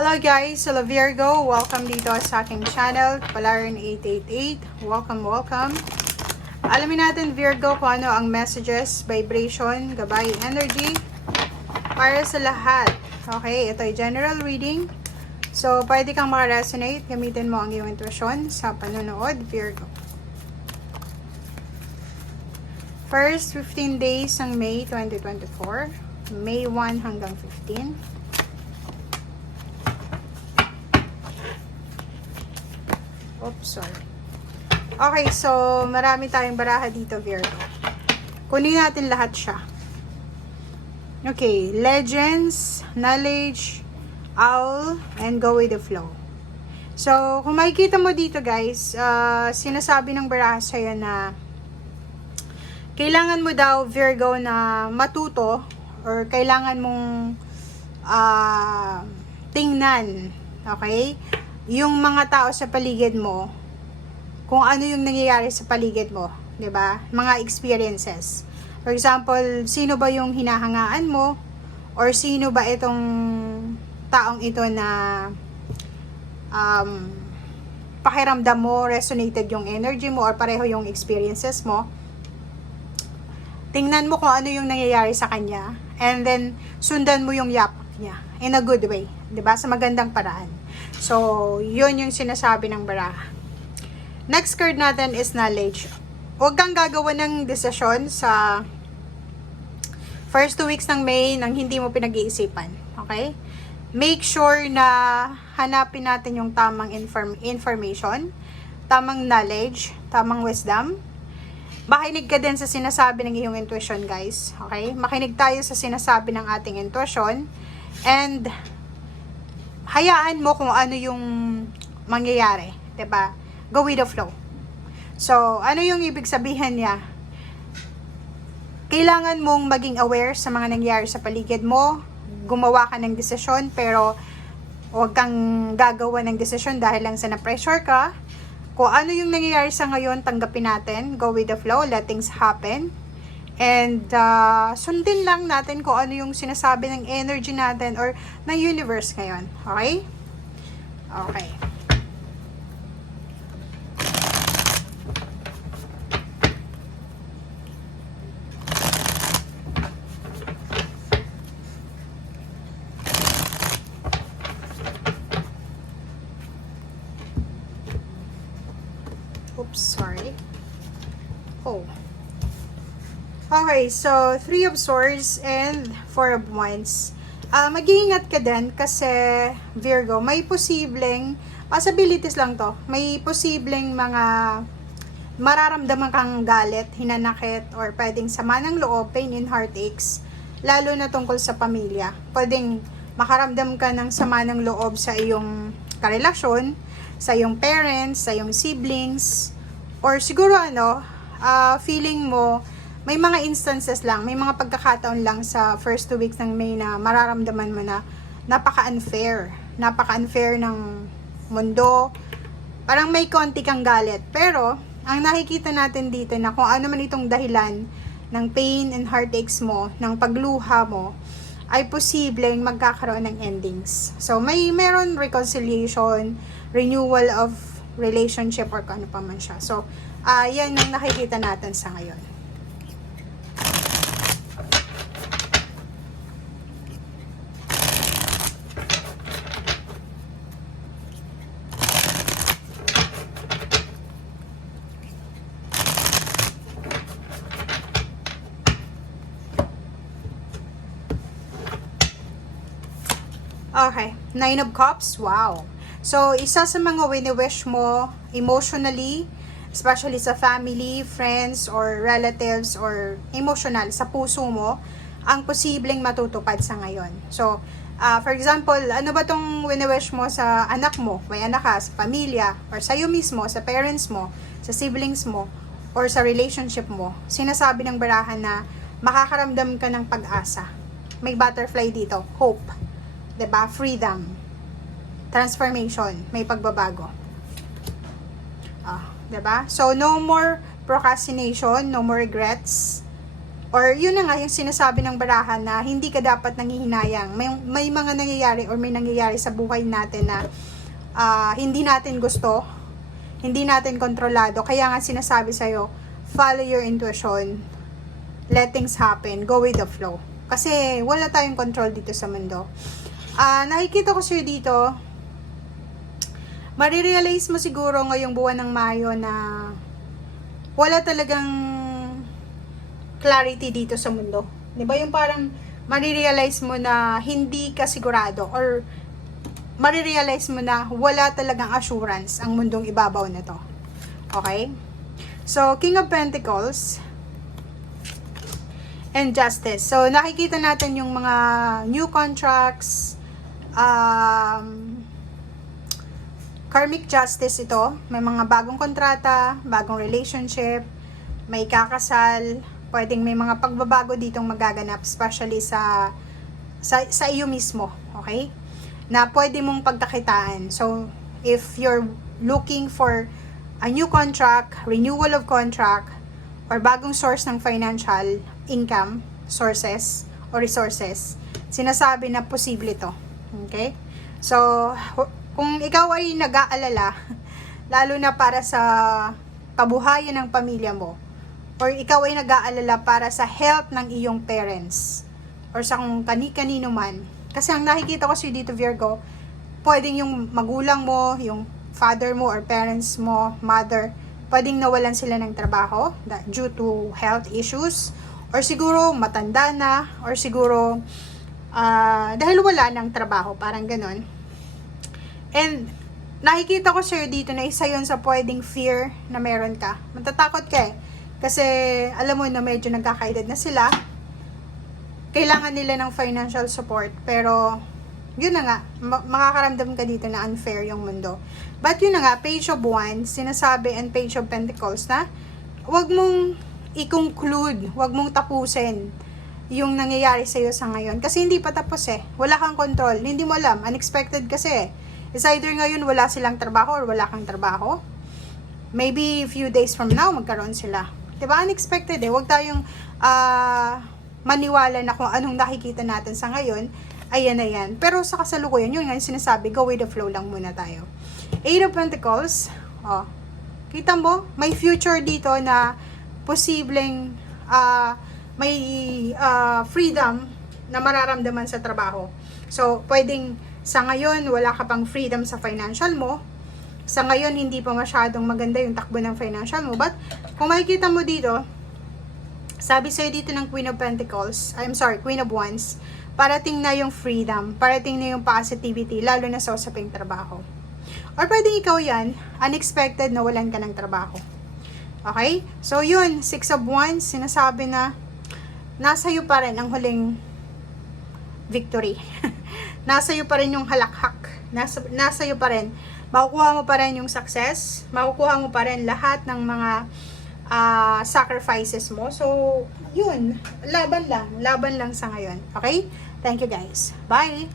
Hello guys, hello Virgo. Welcome dito sa aking channel, Palarin888. Welcome. Alamin natin Virgo kung ano ang messages, vibration, gabay, energy para sa lahat. Okay, ito ay general reading. So, pwede kang makaresonate. Gamitin mo ang iyong intuition sa panonood, Virgo. First 15 days ng May 2024. May 1 hanggang 15. Oops, sorry. Okay, so marami tayong baraha dito, Virgo. Kunin natin lahat siya. Okay, legends, knowledge, owl, and go with the flow. So, kung makikita mo dito guys, sinasabi ng baraha sa'yo na kailangan mo daw, Virgo, na matuto or kailangan mong tingnan, okay? Yung mga tao sa paligid mo, kung ano yung nangyayari sa paligid mo, 'di ba? Mga experiences. For example, sino ba yung hinahangaan mo or sino ba itong taong ito na pakiramdam mo, resonated yung energy mo or pareho yung experiences mo. Tingnan mo kung ano yung nangyayari sa kanya and then sundan mo yung yapak niya in a good way, 'di ba? Sa magandang paraan. So, yun yung sinasabi ng baraha. Next card natin is knowledge. Huwag kang gagawa ng desisyon sa first 2 weeks ng May nang hindi mo pinag-iisipan. Okay? Make sure na hanapin natin yung tamang information, tamang knowledge, tamang wisdom. Makinig ka din sa sinasabi ng iyong intuition, guys. Okay? Makinig tayo sa sinasabi ng ating intuition. And hayaan mo kung ano yung mangyayari, 'di ba? Go with the flow. So, ano yung ibig sabihin niya? Kailangan mong maging aware sa mga nangyayari sa paligid mo, gumawa ka ng desisyon, pero huwag kang gagawa ng desisyon dahil lang sa na-pressure ka. Kung ano yung nangyayari sa ngayon, tanggapin natin, go with the flow, let things happen. And sundin lang natin kung ano yung sinasabi ng energy natin or ng universe ngayon. Okay? Okay. Oops, sorry. Oh. Okay, so 3 of Swords and 4 of Wands. Mag-iingat ka din kasi Virgo, may posibleng, possibilities lang to, may posibleng mga mararamdaman kang galit, hinanakit, or pwedeng sama ng loob, pain and heartaches, lalo na tungkol sa pamilya. Pwedeng makaramdam ka ng sama ng loob sa iyong karelasyon, sa iyong parents, sa iyong siblings, or siguro feeling mo, may mga instances lang, may mga pagkakataon lang sa first 2 weeks ng May na mararamdaman mo na napaka-unfair ng mundo. Parang may konti kang galit. Pero, ang nakikita natin dito na kung ano man itong dahilan ng pain and heartaches mo, ng pagluha mo, ay posibleng magkakaroon ng endings. So, meron reconciliation, renewal of relationship, or kung ano pa man siya. So, yan ang nakikita natin sa ngayon. Okay, 9 of Cups, wow. So, isa sa mga wini-wish mo emotionally, especially sa family, friends, or relatives, or emotional, sa puso mo, ang posibleng matutupad sa ngayon. So, for example, ano ba tong wini-wish mo sa anak mo? May anak ka, sa pamilya, or sa'yo mismo, sa parents mo, sa siblings mo, or sa relationship mo. Sinasabi ng barahan na makakaramdam ka ng pag-asa. May butterfly dito, hope. 'Di ba? Freedom, transformation, may pagbabago. 'Di ba? So no more procrastination, no more regrets. Or yun na nga yung sinasabi ng baraha na hindi ka dapat nanghihinayang. May mga nangyayari or may nangyayari sa buhay natin na hindi natin gusto, hindi natin kontrolado. Kaya nga sinasabi sa'yo, follow your intuition, let things happen, go with the flow. Kasi wala tayong control dito sa mundo. Nakikita ko sa'yo dito, marirealize mo siguro ngayong buwan ng Mayo na wala talagang clarity dito sa mundo. 'Di ba? Yung parang marirealize mo na hindi ka sigurado or marirealize mo na wala talagang assurance ang mundong ibabaw na to. Okay? So, King of Pentacles and Justice. So, nakikita natin yung mga new contracts, karmic justice ito. May mga bagong kontrata, bagong relationship, may kakasal, pwedeng may mga pagbabago ditong magaganap, especially sa iyo mismo, okay? Na pwede mong pagkakitaan. So, if you're looking for a new contract, renewal of contract, or bagong source ng financial income, sources, or resources, sinasabi na posible to. Okay? So, kung ikaw ay nag-aalala, lalo na para sa kabuhayan ng pamilya mo, or ikaw ay nag-aalala para sa health ng iyong parents, or sa kung kani-kanino man. Kasi ang nakikita ko si dito, Virgo, pwedeng yung magulang mo, yung father mo or parents mo, mother, pwedeng nawalan sila ng trabaho due to health issues, or siguro matanda na, or siguro dahil wala ng trabaho, parang ganon. And nakikita ko sa'yo dito na isa yun sa pwedeng fear na meron ka. Matatakot ka eh. Kasi alam mo na medyo nagkakaedad na sila. Kailangan nila ng financial support. Pero yun na nga, makakaramdam ka dito na unfair yung mundo. But yun na nga, Page of Wands, sinasabi, and Page of Pentacles na wag mong i-conclude, wag mong tapusin yung nangyayari sa'yo sa ngayon. Kasi hindi pa tapos eh. Wala kang control. Hindi mo alam. Unexpected kasi eh. It's either ngayon wala silang trabaho or wala kang trabaho. Maybe few days from now, magkaroon sila. Diba? Unexpected eh. Huwag tayong maniwala na kung anong nakikita natin sa ngayon, ayan na yan. Pero sa kasalukuyan, yun nga yung sinasabi, go with the flow lang muna tayo. Eight of Pentacles, kita mo, may future dito na posibleng may freedom na mararamdaman sa trabaho. So, pwedeng sa ngayon, wala ka pang freedom sa financial mo. Sa ngayon, hindi pa masyadong maganda yung takbo ng financial mo. But, kung makikita mo dito, sabi sa'yo dito ng Queen of Pentacles, Queen of Wands, parating na yung freedom, parating na yung positivity, lalo na sa usaping trabaho. Or pwedeng ikaw yan, unexpected na walan ka ng trabaho. Okay? So, yun, Six of Wands, sinasabi na, nasa iyo pa rin ang huling victory. Nasa iyo pa rin yung halakhak. Nasa iyo pa rin. Makukuha mo pa rin yung success, makukuha mo pa rin lahat ng mga sacrifices mo. So, yun, laban lang sa ngayon. Okay? Thank you guys. Bye!